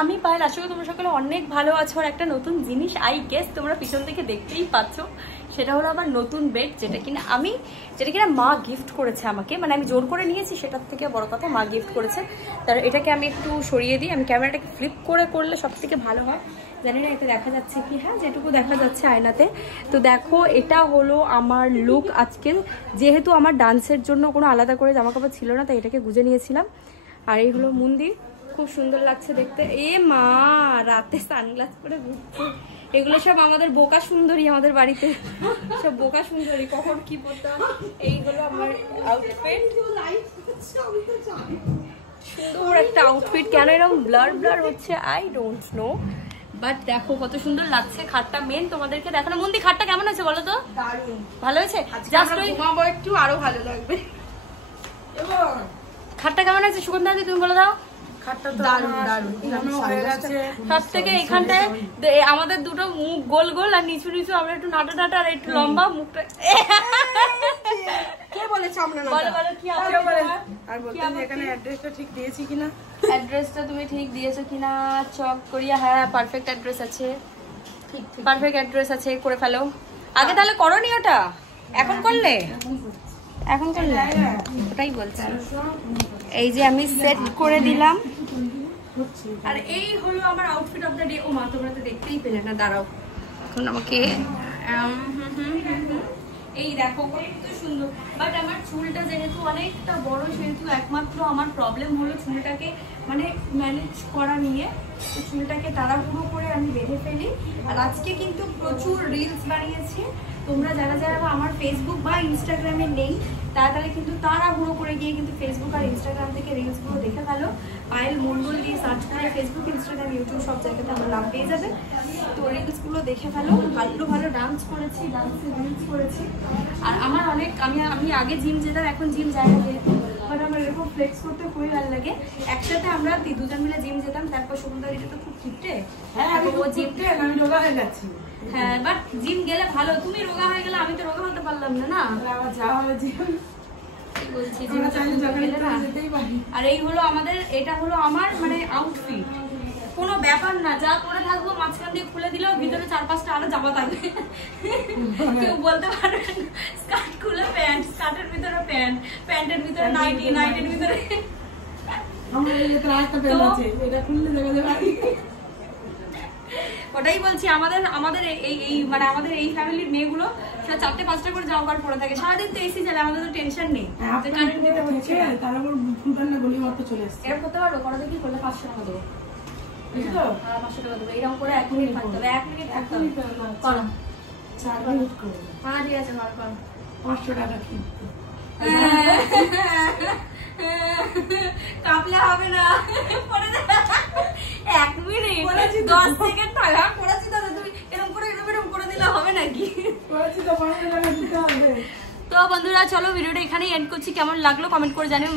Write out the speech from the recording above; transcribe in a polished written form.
আমি পায়েল, আশা করি তোমরা সকলে অনেক ভালো আছো। আর একটা নতুন জিনিস আই গেস তোমরা পিছন থেকে দেখতেই পাচ্ছ, সেটা হলো আমার নতুন বেড, যেটা কিনা মা গিফট করেছে আমাকে। মানে আমি জোর করে নিয়েছি, সেটার থেকে বড় কথা মা গিফট করেছে। তার এটাকে আমি একটু সরিয়ে দিই, আমি ক্যামেরাটাকে ফ্লিপ করে করলে সব থেকে ভালো হয়। জানি না এটা দেখা যাচ্ছে কি, হ্যাঁ যেটুকু দেখা যাচ্ছে আয়নাতে। তো দেখো এটা হলো আমার লুক আজকের, যেহেতু আমার ডান্সের জন্য কোনো আলাদা করে জামা কাপড় ছিল না, তাই এটাকে গুজে নিয়েছিলাম। আর এই হলো মন্দির, খুব সুন্দর লাগছে দেখতে। এ মা রাতে সানগ্লাস পরে ঘুরছে, এগুলো সব আমাদের বোকা সুন্দরী, আমাদের বাড়িতে সব বোকা সুন্দরী, কখন কি পড়তাম। এই হলো আমার আউটফিট, সুন্দর একটা আউটফিট। কেন এরকম ব্লার ব্লার হচ্ছে আই ডোন্ট নো, বাট দেখো কত সুন্দর লাগছে। খাটটা মেন তোমাদেরকে দেখানো। মন্দির খাটটা কেমন আছে বলো তো? দারুণ ভালো হয়েছে, জাস্ট ওই ঘুমাবো একটু আরো ভালো লাগবে। খাটটা কেমন আছে সুগন্ধা দি, তুমি বলে দাও। সব থেকে এখানটায় আমাদের দুটো মুখ গোল গোল আর নিচু নিচু, আমরা একটু নাটা নাটা আর একটু লম্বা মুখটা। কে বলেছে আমরা না? বলো বলো কি আছে আর বলতে এখানে অ্যাড্রেসটা ঠিক দিয়েছি কিনা? অ্যাড্রেসটা তুমি ঠিক দিয়েছো কিনা চেক করিয়া। হ্যাঁ পারফেক্ট অ্যাড্রেস আছে, ঠিক পারফেক্ট অ্যাড্রেস আছে, করে ফেলো। আগে তাহলে করোনি ওটা, এখন করলে? এখন করলে ওটাই বলছি। এই যে আমি সেট করে দিলাম। আর এই হলো আমার আউটফিট অফ দ্য ডে। ও মা তোমরা তো দেখতেই পেলে না, দাঁড়াও এখন আমাকে। এই দেখো কত সুন্দর। বাট আমার চুলটা যেহেতু অনেকটা বড়, সেহেতু একমাত্র আমার প্রবলেম হলো চুলটাকে মানে ম্যানেজ করা নিয়ে। তো চুলটাকে তাড়াহুড়ো করে আমি বেঁধে ফেলি। আর আজকে কিন্তু প্রচুর রিলস বানিয়েছি। তোমরা যারা যারা আমার ফেসবুক বা ইনস্টাগ্রামে নেই, তাড়াতাড়ি কিন্তু তাড়াহুড়ো করে গিয়ে কিন্তু ফেসবুক আর ইনস্টাগ্রাম থেকে রিলসগুলো দেখে ফেলো। পায়েল মন্ডল দিয়ে সার্চ করে ফেসবুক, ইনস্টাগ্রাম, ইউটিউব সব জায়গাতে আমার নাম পেয়ে যাবে। তো রিলসগুলো দেখে ফেলো। ভালো ভালো ডান্স করেছি, ডান্সের রিলস করেছি। আর আমার অনেক আমি আগে জিম যেতাম, এখন জিম যাই না যেহেতু, বাট আমার এরকম ফ্লেক্স করতে খুবই ভালো লাগে। একসাথে আমরা দুজন মিলে জিম যেতাম, তারপর সুন্দর এটা তো খুব কিপটে। হ্যাঁ ও জিমটে, আমি রোগা হয়ে গেছি। হ্যাঁ বাট জিম গেলে ভালো, তুমি রোগা হয়ে গেলে, আমি তো রোগা হতে পারলাম না। আবার যাওয়া হবে জিম, বলছি জিম চাইলে গেলে না। আর এই হলো আমাদের, এটা হলো আমার মানে আউটফিট। কোনো ব্যাপার না, যা পরে থাকবো মাঝখান দিয়ে খুলে দিলেও ভিতরে 4-5টা আরো জামা থাকবে, কেউ বলতে পারবে না। স্কার্ট খুলে প্যান্ট, স্কার্টের ভিতরে প্যান্ট, প্যান্টের ভিতরে নাইটি, নাইটির ভিতরে ওটাই বলছি। আমাদের এই মানে আমাদের এই ফ্যামিলির মেয়েগুলো 4-5টা করে জামা কাপড় পরে থাকে সারাদিন। তো এসি চালে, আমাদের তো টেনশন নেই। এরকম করতে পারবো, করো দেখি করলে 500 টাকা দেবো। 500 টাকা দেবো, এরকম করে 1 মিনিট থাকতে হবে, 1 মিনিট থাকতে হবে। করো 4 মিনিট করো। হ্যাঁ ঠিক আছে, করো করো। 500 টাকা কিন্তু কাপলে হবে না, 1 মিনিট 10 সেকেন্ড টাকা করেছি। দাদা তুমি এরকম করে দিলে হবে নাকি? তো বন্ধুরা চলো ভিডিওটা এখানেই এন্ড করছি। কেমন লাগলো কমেন্ট করে জানিও।